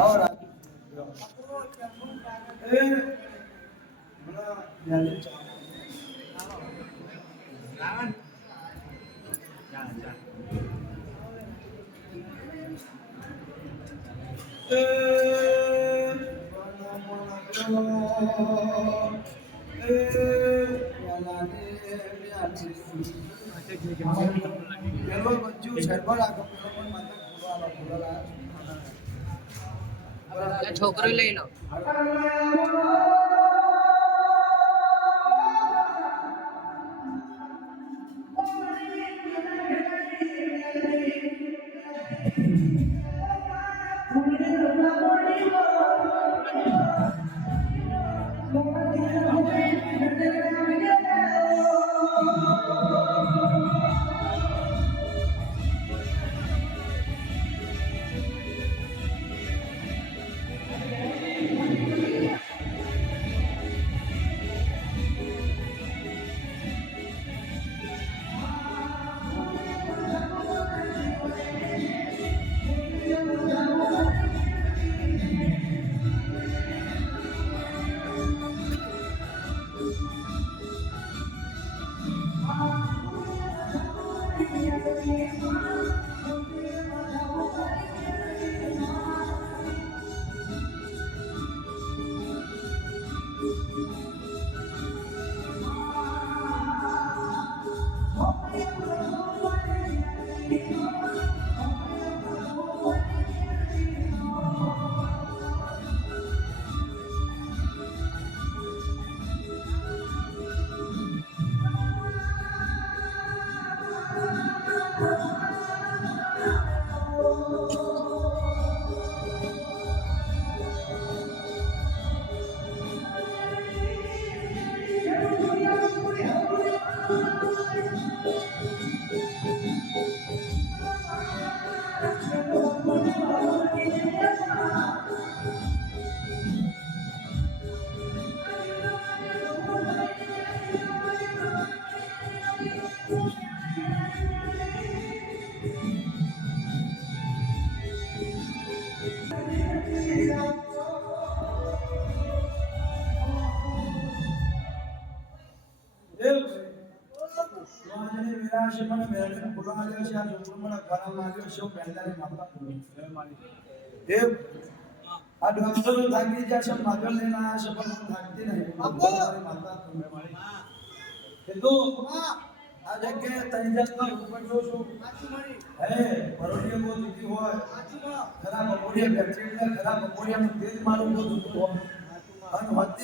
Ahora. Mana jangan. Jangan. છોકરી લઈ લો.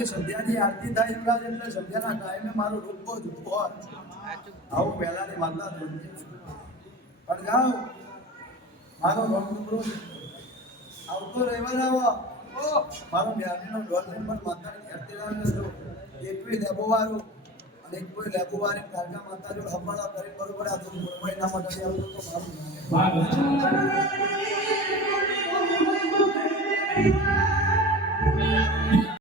સંધ્યાની આરતી થાય યુવરાજ એટલે સંધ્યાના ટાઈમે મારું રૂપ બહુ જુદું હોય આવું પહેલાની માતા પણ જાઓ મારો ભક્તો આવતો રવિવાર આવો મારો બ્યાનીનો ડોલ નંબર માતાની આરતી લાવજો એકવી લેબોવાળું અને કોઈ લેબોવાળી કારકા માતા જો હમણાં કરી બરોબર આ તો મહિનામાં કરી આવતો તો મારું